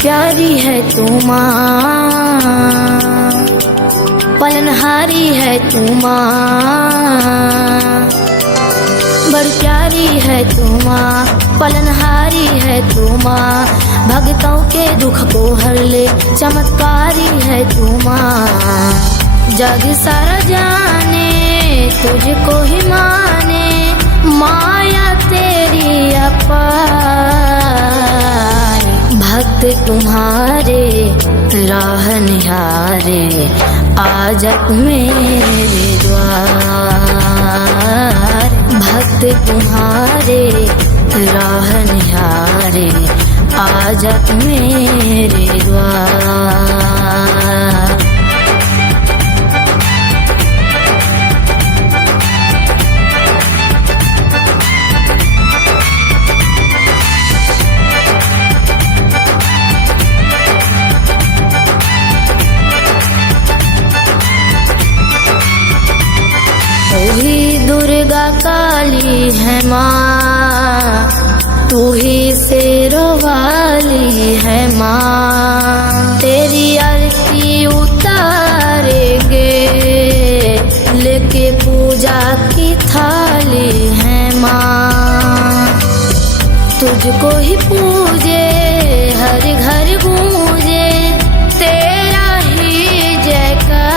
प्यारी है तू माँ, पलनहारी है तू माँ। बड़ी प्यारी है तू माँ, पलनहारी है तू माँ। भक्तों के दुख को हर ले, चमत्कारी है तू माँ। जग सारा जाने तुझको ही माने, माया तेरी अपार। भक्त तुम्हारे राह निहारे, आज मेरे द्वार। भक्त तुम्हारे राह निहारे, आज मेरे द्वार। तू ही दुर्गा काली है माँ, तू ही शेरों वाली है माँ। तेरी आरती उतारेंगे, लेके पूजा की थाली है माँ। तुझको ही पूजे हर घर गूंजे, तेरा ही जयकार।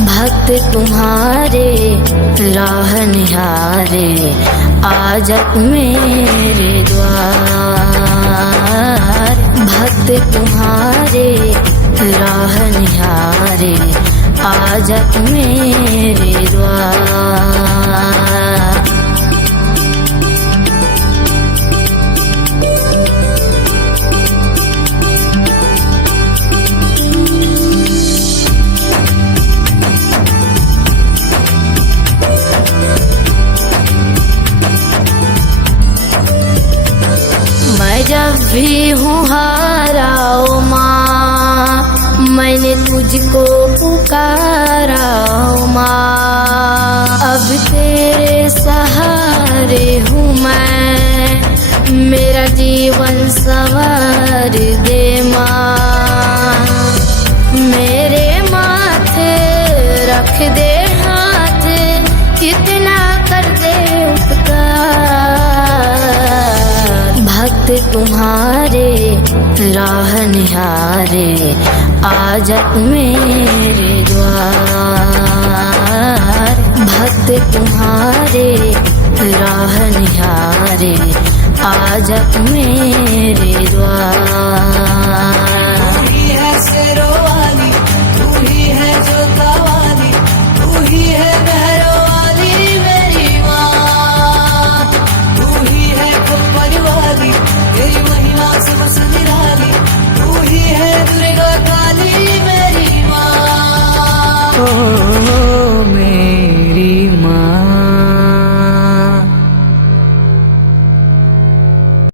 भक्त तुम्हारे राह निहारे, आज मेरे द्वार। भक्त तुम्हारे राह निहारे, आज मेरे द्वार। मैं जब भी हूँ हारा ओ माँ, मैंने तुझको पुकारा ओ माँ। अब तेरे सहारे हूँ मैं, मेरा जीवन संवार दे माँ। मेरे माथे रख दे हाथ, कितना कर दे उपकार। भक्त तुम्हारे राह निहारे, आज मेरे द्वार। भक्त तुम्हारे राह निहारे, आज मेरे द्वार।